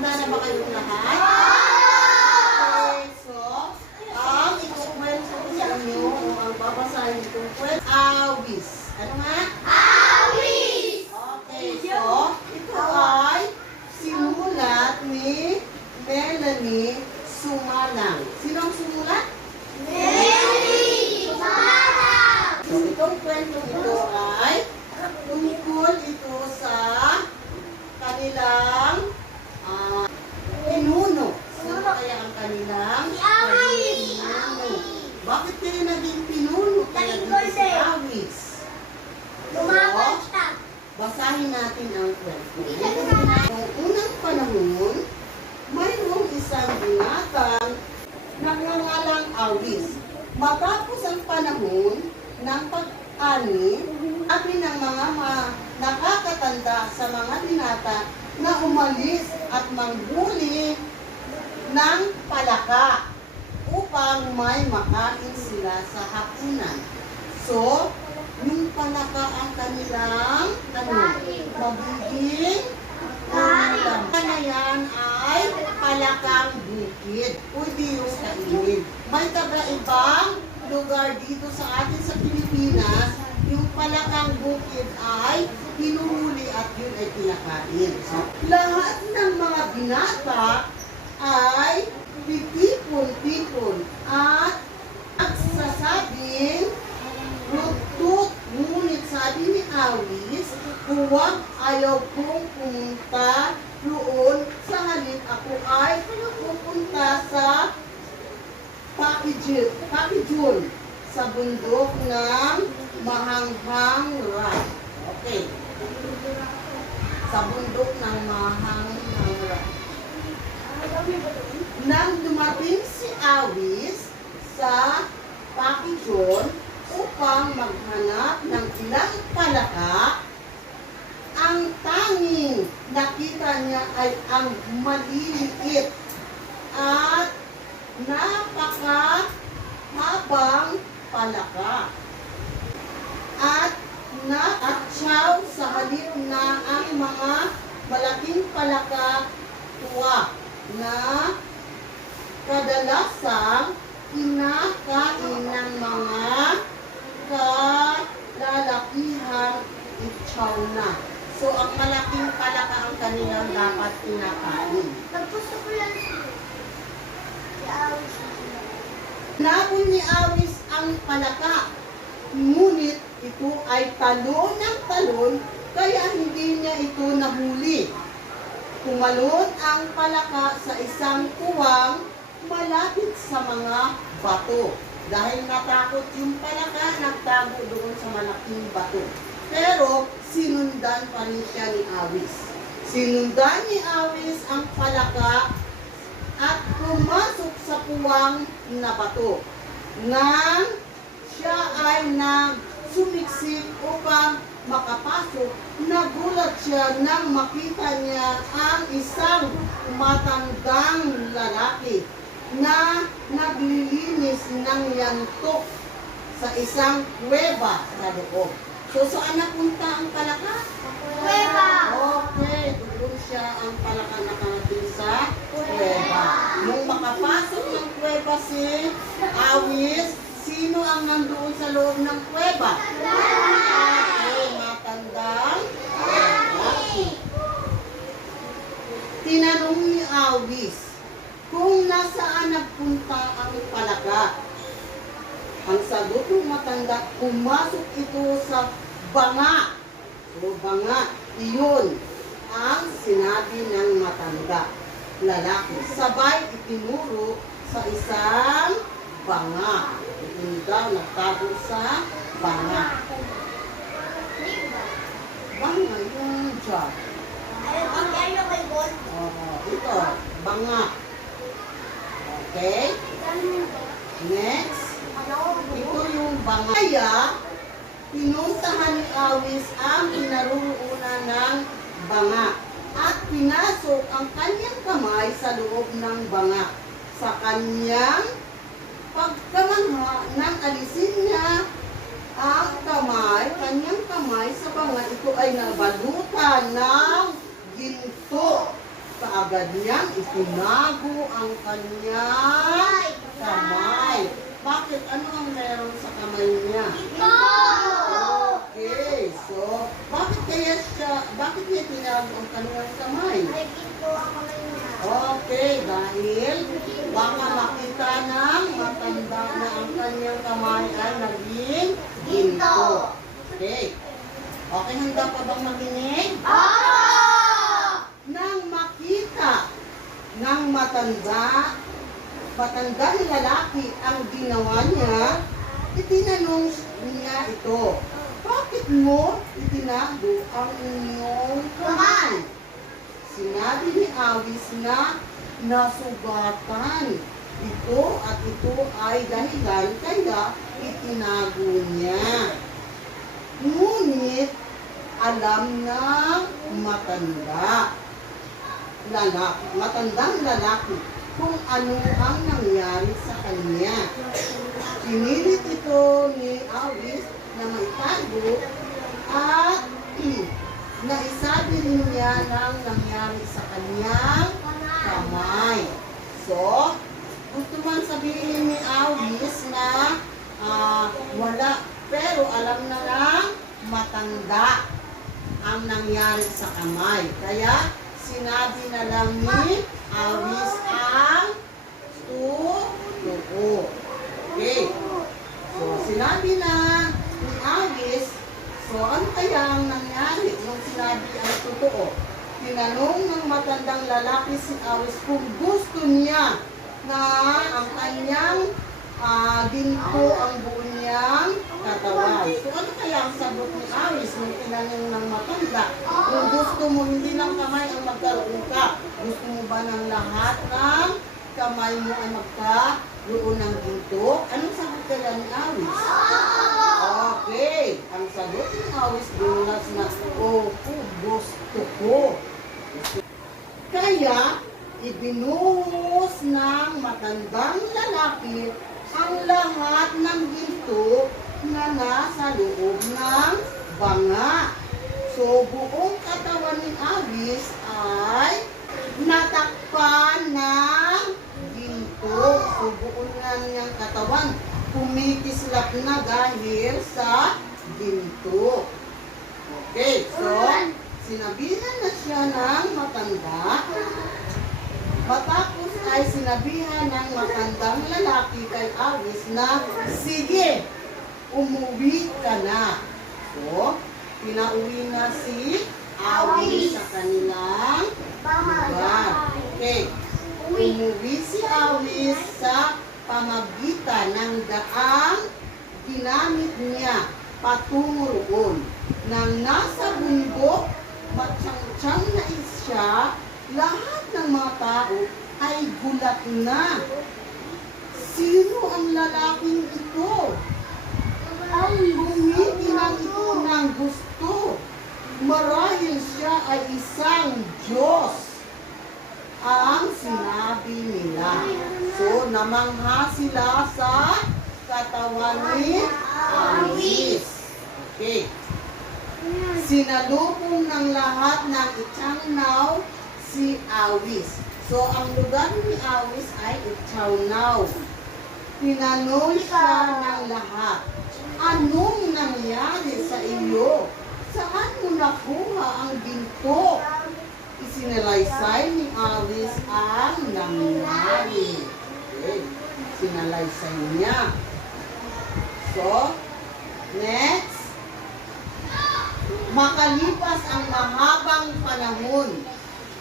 Handa na ba kayong lahat? Okay, so, ang ikukwento ko sa inyo, o ang babasahin kong kwento, awis. Ano nga? Awis! Okay, so, ito ay sinulat ni Melanie Sumalang. Sino ang sumulat? Mary! Sumalang! So, itong kwento ito ay tungkol ito sa kanilang pinuno. Sino kaya ang kanilang pinuno? Bakit kayo naging pinuno? Kaya dito si Awis. Lumaban siya. Basahin natin ang kwento. Noong unang panahon, mayroong isang binatang nagngangalang Awis. Matapos ang panahon ng pag-ani, sabi ng mga nakakatanda sa mga binata na umalis at manghuli ng palaka upang may makain sila sa hapunan. So, yung palaka ang kanilang magiging ulam. Na yan ay palakang bukid. Pwede yung kainin. May taga-ibang lugar dito sa atin sa Pilipinas, yung palakang bukid ay hinuhuli at yun ay kinakain. So, lahat ng mga binata ay titipon-tipon at nagsasabing rutut. Ngunit sabi ni Awis, huwag ayaw kong pumunta roon, sa halip ako ay pupunta sa Pakijul, sa bundok ng Mahanghang Rat. Okay. Sa bundok ng Mahanghang Rat. Nang dumating si Awis sa Pakijul upang maghanap ng ilang palaka, ang tanging nakita niya ay ang maliliit at napakahabang palaka. At naatsaw sa halip na ang mga malaking palaka tuwa na kadalasang kinakain ng mga kalalakihang itsaw na. So, ang malaking palaka ang kanilang dapat kinakain. Nagpusto ko lang si Awis. Nabon ni Awis ang palaka, ngunit ito ay talon ng talon, kaya hindi niya ito nahuli. Tumalon ang palaka sa isang kuwang malapit sa mga bato. Dahil natakot yung palaka, nagtago doon sa malaking bato. Pero sinundan pa rin siya ni Awis. Sinundan ni Awis ang palaka at pumasok sa puwang na bato. Nang siya ay nagsumiksik upang makapasok, nagulat siya nang makita niya ang isang matandang lalaki na naglilinis ng yantok sa isang kuweba sa loob. So, saan napunta ang palaka? Kuweba! Okay, doon siya ang palaka nakarating sa kuweba. Nung makapasok ng kuweba si Awis, sino ang nandoon sa loob ng kuweba? Okay, matandang lalaki. Tinanong ni Awis kung nasaan nagpunta ang palaka. Ang sagot ng matanda, pumasok ito sa banga. So, banga, iyon ang sinabi ng matanda lalaki. Sabay itinuro sa isang banga. Ito daw nagtago sa banga. Banga yung dyan. Ayaw kay Gold. Ito, banga. Okay? Next. Ito yung banga. Kaya, pinuntahan ni Awis ang kinaroroonan ng banga at pinasok ang kanyang kamay sa loob ng banga. Sa kanyang pagkamangha nang alisin niya ang kanyang kamay sa banga, ito ay nabalutan ng ginto. kaagad niyang itinago ang kanyang kamay. Bakit? Ano ang meron sa kamay niya? Ito! Okay, so bakit niya tinago ang kanyang kamay? Ay, ito ang kamay niya. Okay, dahil baka makita ng matanda na ang kanyang kamay ay naging ginto. Okay. Okay, handa pa bang makinig? Nang makita ng matandang lalaki ang ginawa niya, itinanong niya ito, bakit mo itinago ang inyong kamay? Sinabi ni Awis na nasugatan ito at ito ay dahilan kaya itinago niya. Ngunit alam ng matandang lalaki kung ano ang nangyari sa kanya. Pinilit ito ni Awis na maitago at naisabi rin niya ng nangyari sa kanyang kamay. So, gusto man sabihin ni Awis na wala, pero alam na ng matanda ang nangyari sa kamay. Kaya, sinabi na lang ni Awis ang totoo. Okay. So, sinabi na ni Awis, so ano kaya ang nangyari nung sinabi ang totoo? Tinanong ng matandang lalaki si Awis kung gusto niya na ang kanyang ginto ang buo niyang katawan. So ano kaya ang sagot ni Awis nung tinanong ng matanda? Kung gusto mo, hindi lang kamay ang magkaroon ka. Gusto mo ba ng lahat ng kamay mo ay magkaroon ng ginto? Anong sagot kaya ni Awis? Okay. Ang sagot ni Awis dulas na, gusto ko. Kaya, ibinuhos ng matandang lalaki ang lahat ng ginto na nasa loob ng banga. So, buong katawan ni Awis ay natakpan ng ginto. So, buong na niyang katawan kumikislap na dahil sa ginto. Okay, so, sinabihan na siya ng matanda. Matapos ay sinabihan ng matandang lalaki kay Awis na, sige, umuwi ka na. So, pinauwi na si Awis sa kanilang lugar. Okay. Umuwi si Awis sa pamagitan ng daang ginamit niya patungo roon. Nang nasa bundok, matiyang-tiyang na siya, lahat ng mga tao ay gulat na. Sino ang lalaking ito? Humihinang ito ng gusto. Marahil siya ay isang Diyos, ang sinabi nila. So, namangha sila sa katawan ni Awis. Okay. Sinalubong ng lahat ng Itsangnaw si Awis. So, ang lugar ni Awis ay Itsangnaw. Tinanong siya ng lahat, anong nangyari sa iyo? Saan mo nakuha ang ginto? Isinalaysay ni Awis ang nangyari. Okay. Sinalaysay niya. So, next. Makalipas ang mahabang panahon,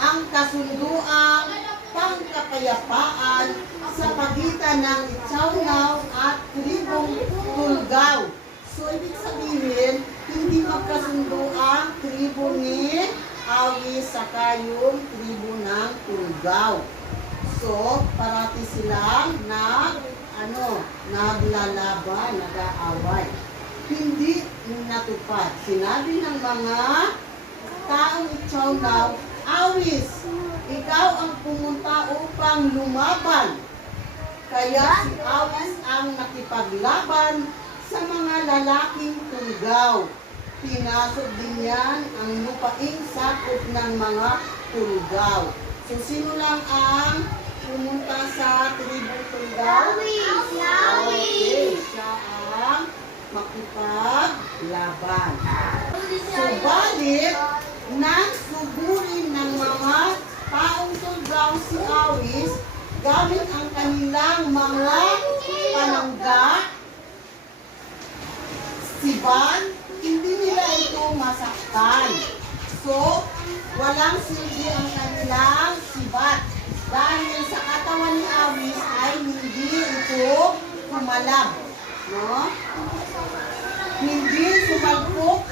ang kasunduang pangkapayapaan sa pagitan ng Itsangnaw at tribong Tulgaw. So, ibig sabihin, hindi magkasundo ang tribo ni Awis saka yung tribo ng Tulgaw. So, parati silang naglalaban, nag-aaway. Hindi natupad. Sinabi ng mga taong Itsangnaw, Awis, ikaw ang pumunta upang lumaban. Kaya si Awis ang nakipaglaban sa mga lalaking Tulgaw. Pinasok din yan ang lupaing sakop ng mga Tulgaw. So, sino lang ang pumunta sa tribong Tulgaw? Okay, siya ang makipaglaban. Subalit, nang sugurin ng mga taong Tulgaw si Awis gamit ang kanilang mga panangga, siban, hindi nila ito masaktan. So, walang silbi ang kanilang sibat dahil sa katawan ni Awis ay hindi ito kumalab. No? Hindi sumalpok.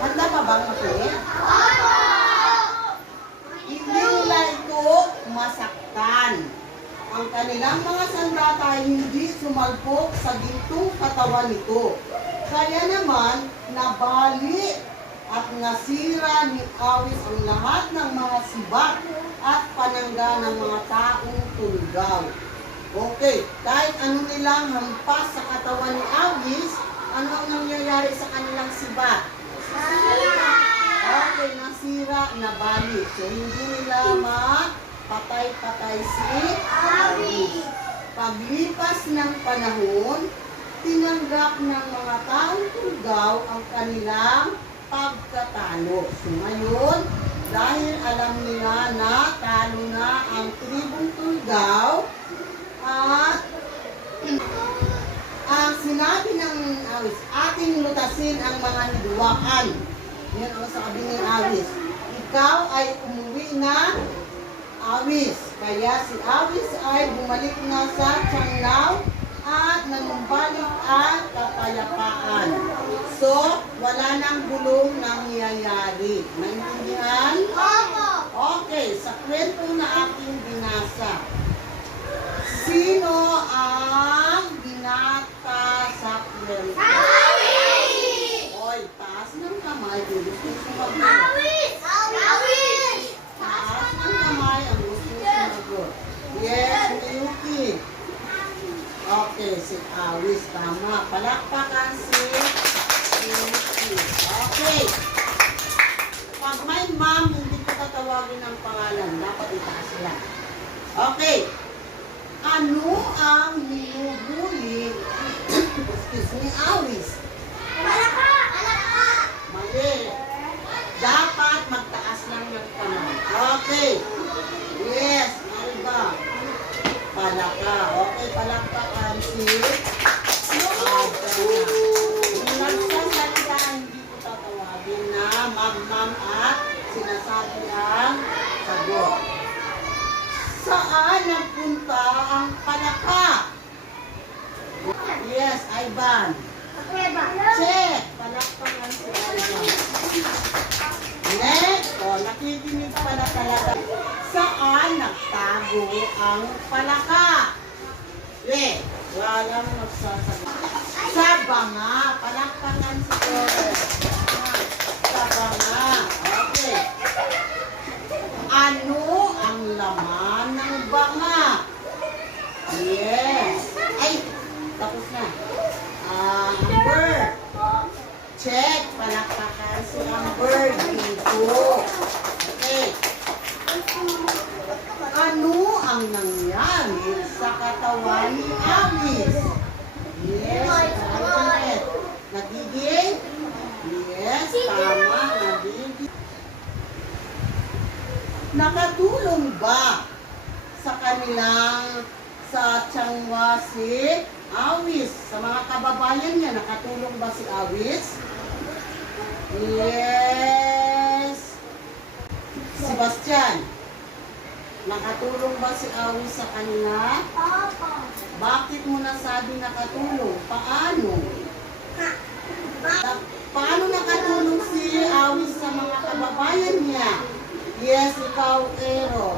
Handa pa bang makinig? Hindi nila ito masaktan. Ang kanilang mga sandata ay hindi sumalpok sa gintong katawan nito. Kaya naman, nabali at nasira ni Awis ang lahat ng mga sibak at panangga ng mga taong Tulgaw. Okay, kahit ano nilang hampas sa katawan ni Awis, ano ang nangyayari sa kanilang sibak? Okay, nasira, nabali. So, hindi nila mapatay-patay si Awis. Paglipas ng panahon, tinanggap ng mga taong Tulgaw ang kanilang pagkatalo. So ngayon, dahil alam nila na talo na ang tribong Tulgaw, at ang sinabi ng Awis, ating lutasin ang mga hidwaan. Yan ang sabi ni Awis. Ikaw ay umuwi na, Awis. Kaya si Awis ay bumalik na sa Tiangnaw at nanumbalik ang kapayapaan. So, wala nang gulong nangyayari. Naintindihan? Okay, sa kwento na aking binasa. Sino ang binata sa kwento? Oy, taas ng kamay. Gusto sumagot. Taas ng kamay ang gusto sumagot. Yes, Miyuki. Okay, si Awis, tama. Palakpakan si Miyuki. Okay. Pag may ma'am, hindi ko tatawagin ang pangalan. Dapat itaas lang. Okay. Ano ang hinuhuli excuse me, Awis? Mali. Dapat magtaas lang ng kamay. Okay. Yes, Alba. Palaka. Okay, palakpakan si Alba. Kung nagsasalita, hindi ko tatawagin na ma'am at sinasabi ang sagot. Saan nagpunta ang palaka? Yes, Ivan. Check. Palakpakan si Ivan. Next. O, nakikinig pala talaga. Saan nagtago ang palaka? Eh, walang magsasagot. Sa banga. Palakpakan si Torres. Sa banga. Okay. Ano ang laman ng banga? Yes. Ay, tapos na. Amber. Check. Palakpakan si Amber dito. Okay. Ano ang nangyari sa katawan ni Awis? Yes. Alright. Nagiging? Yes. Tama. Nagiging. Nakatulong ba sa kanilang sa Tiangwa si Awis? Sa mga kababayan niya, nakatulong ba si Awis? Yes. Sebastian, nakatulong ba si Awis sa kanila? Bakit mo nasabi nakatulong? Paano? Paano nakatulong si Awis sa mga kababayan niya? Yes, ikaw, Ero.